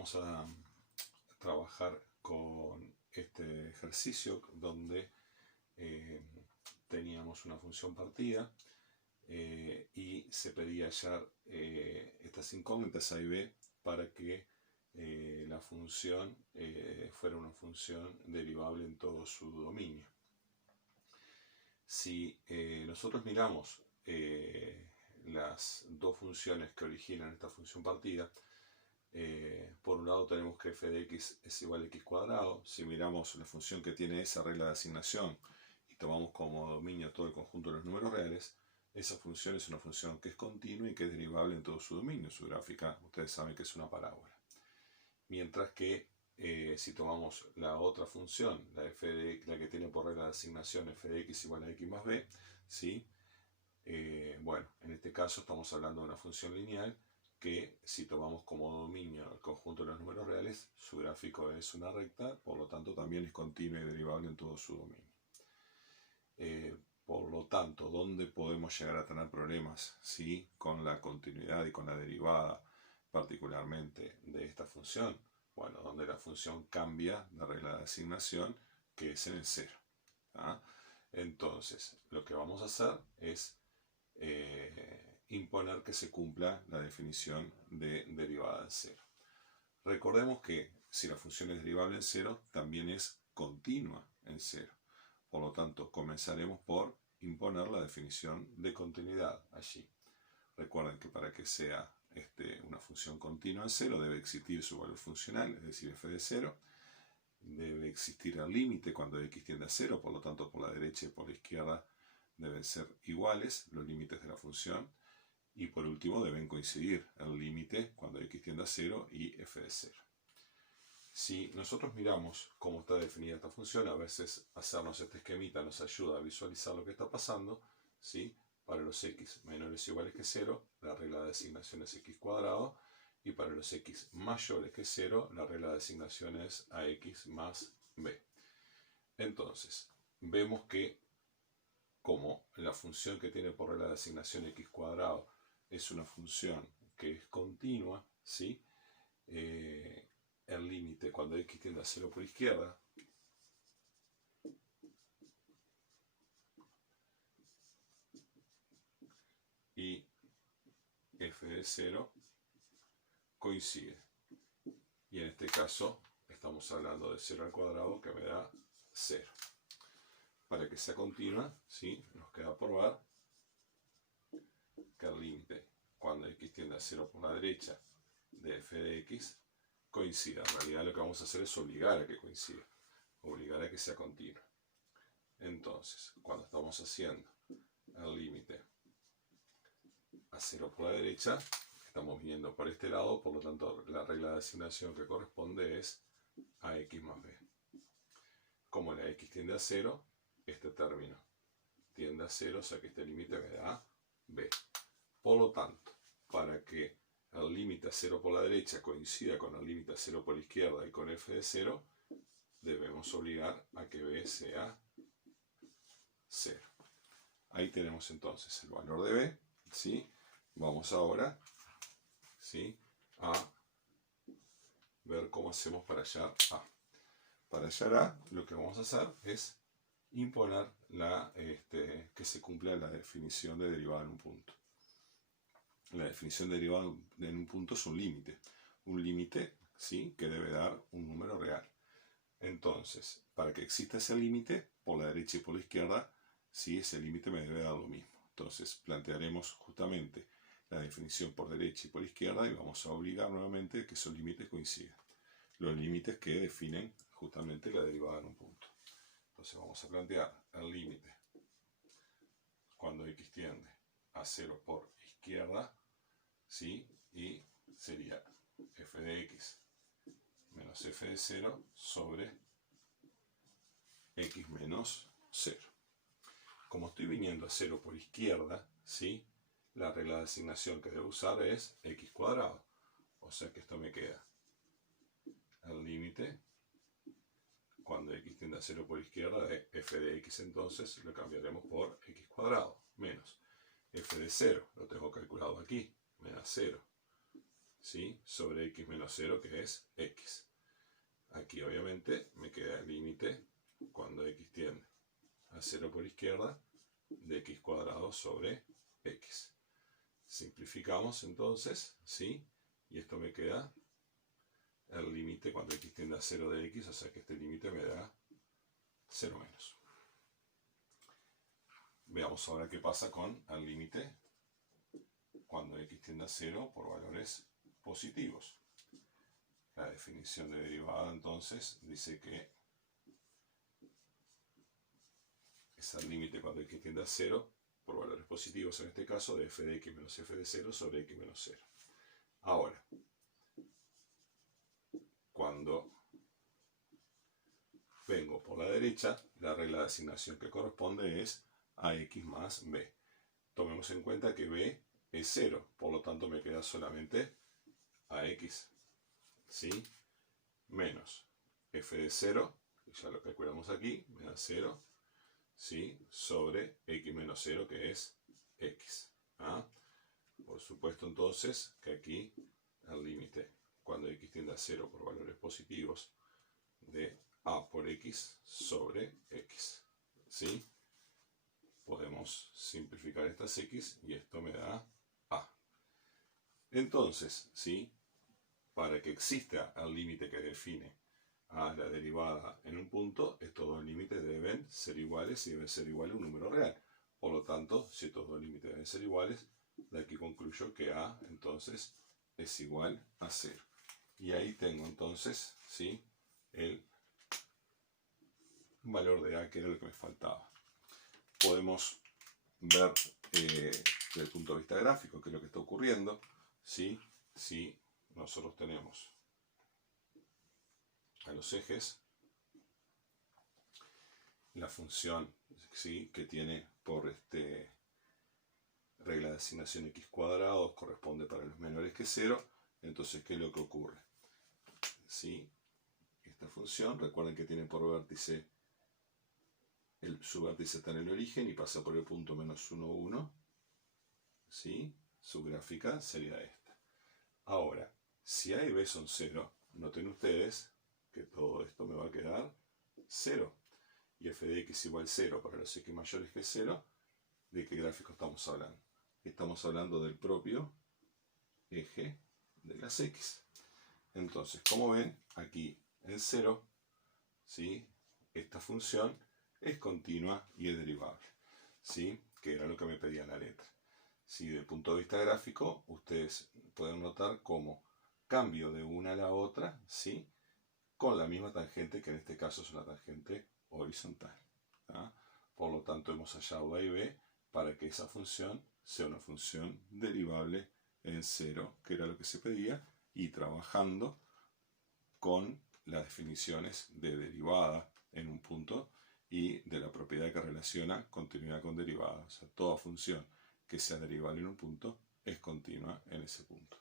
vamos a trabajar con este ejercicio donde teníamos una función partida y se pedía hallar estas incógnitas A y B para que la función fuera una función derivable en todo su dominio. Si nosotros miramos las dos funciones que originan esta función partida, por un lado tenemos que f de x es igual a x cuadrado. Si miramos la función que tiene esa regla de asignación y tomamos como dominio todo el conjunto de los números reales, esa función es una función que es continua y que es derivable en todo su dominio. Su gráfica, ustedes saben que es una parábola. Mientras que si tomamos la otra función, la que tiene por regla de asignación f de x igual a x más b, ¿sí? Bueno, en este caso estamos hablando de una función lineal que, si tomamos como dominio el conjunto de los números reales, su gráfico es una recta, por lo tanto también es continua y derivable en todo su dominio. Por lo tanto, ¿dónde podemos llegar a tener problemas? ¿Sí? Con la continuidad y con la derivada, particularmente de esta función. Bueno, donde la función cambia de regla de asignación, que es en el cero. ¿Ah? Entonces, lo que vamos a hacer es imponer que se cumpla la definición de derivada en cero. Recordemos que si la función es derivable en cero, también es continua en cero. Por lo tanto, comenzaremos por imponer la definición de continuidad allí. Recuerden que para que sea una función continua en cero debe existir su valor funcional, es decir, f de cero. Debe existir el límite cuando x tiende a cero, por lo tanto por la derecha y por la izquierda deben ser iguales los límites de la función. Y por último deben coincidir el límite cuando x tiende a cero y f de cero. Si nosotros miramos cómo está definida esta función, a veces hacernos este esquemita nos ayuda a visualizar lo que está pasando, ¿sí? Para los x menores o iguales que 0, la regla de asignación es x cuadrado, y para los x mayores que 0, la regla de asignación es ax más b. Entonces, vemos que como la función que tiene por regla de asignación x cuadrado es una función que es continua, ¿sí? El límite cuando x tiende a 0 por izquierda y f de 0 coincide. Y en este caso estamos hablando de 0 al cuadrado, que me da 0. Para que sea continua, ¿sí? Nos queda por ver que el límite cuando x tiende a 0 por la derecha de f de x coincida. En realidad lo que vamos a hacer es obligar a que coincida, obligar a que sea continua. Entonces, cuando estamos haciendo el límite a 0 por la derecha, estamos viniendo por este lado, por lo tanto la regla de asignación que corresponde es ax más b. Como la x tiende a 0, este término tiende a 0, o sea que este límite me da b. Por lo tanto, para que el límite a 0 por la derecha coincida con el límite a 0 por la izquierda y con f de 0, debemos obligar a que b sea 0. Ahí tenemos entonces el valor de b, ¿sí? Vamos ahora, ¿sí?, a ver cómo hacemos para hallar a. Para hallar a, lo que vamos a hacer es imponer que se cumpla la definición de derivada en un punto. La definición de derivada en un punto es un límite, ¿sí?, que debe dar un número real. Entonces, para que exista ese límite, por la derecha y por la izquierda, ¿sí?, ese límite me debe dar lo mismo. Entonces, plantearemos justamente la definición por derecha y por izquierda y vamos a obligar nuevamente que esos límites coincidan. Los límites que definen justamente la derivada en un punto. Entonces vamos a plantear el límite cuando x tiende a 0 por izquierda, ¿sí?, y sería f de x menos f de 0 sobre x menos 0. Como estoy viniendo a 0 por izquierda, ¿sí?, la regla de asignación que debo usar es x cuadrado. O sea que esto me queda el límite cuando x tiende a 0 por izquierda de f de x, entonces lo cambiaremos por x cuadrado menos f de 0, lo tengo calculado aquí, me da 0, ¿sí? Sobre x menos 0, que es x. Aquí obviamente me queda el límite cuando x tiende a 0 por izquierda de x cuadrado sobre x. Simplificamos entonces, ¿sí? Y esto me queda el límite cuando x tiende a 0 de x, o sea que este límite me da 0 menos. Veamos ahora qué pasa con el límite cuando x tiende a 0 por valores positivos. La definición de derivada entonces dice que es el límite cuando x tiende a 0 por valores positivos, en este caso de f de x menos f de 0 sobre x menos 0. Ahora, cuando vengo por la derecha, la regla de asignación que corresponde es ax más b. Tomemos en cuenta que b es 0, por lo tanto me queda solamente ax, ¿sí? Menos f de 0, que ya lo calculamos aquí, me da 0, ¿sí? Sobre x menos 0, que es x. ¿Ah? Por supuesto entonces que aquí el límite cuando x tiende a 0 por valores positivos de a por x sobre x, ¿sí? Podemos simplificar estas x y esto me da a. Entonces, ¿sí? Para que exista el límite que define a la derivada en un punto, estos dos límites deben ser iguales y deben ser iguales a un número real. Por lo tanto, si estos dos límites deben ser iguales, de aquí concluyo que a entonces es igual a 0. Y ahí tengo entonces, ¿sí? El valor de a, que era lo que me faltaba. Podemos ver desde el punto de vista gráfico qué es lo que está ocurriendo, ¿sí? Si nosotros tenemos a los ejes la función, ¿sí? Que tiene por regla de asignación x cuadrado corresponde para los menores que 0, entonces ¿qué es lo que ocurre? ¿Sí? Esta función, recuerden que tiene por vértice, su vértice está en el origen y pasa por el punto menos 1, 1, ¿sí? Su gráfica sería esta. Ahora, si a y b son 0, noten ustedes que todo esto me va a quedar 0. Y f de x igual 0 para los x mayores que 0, ¿de qué gráfico estamos hablando? Estamos hablando del propio eje de las x. Entonces, como ven, aquí en 0, ¿sí? Esta función es continua y es derivable, ¿sí? Que era lo que me pedía la letra. ¿Sí? Desde el punto de vista gráfico, ustedes pueden notar cómo cambio de una a la otra, ¿sí? Con la misma tangente, que en este caso es una tangente horizontal. ¿Ah? Por lo tanto, hemos hallado a y b para que esa función sea una función derivable en 0, que era lo que se pedía, y trabajando con las definiciones de derivada en un punto y de la propiedad que relaciona continuidad con derivada. O sea, toda función que sea derivable en un punto es continua en ese punto.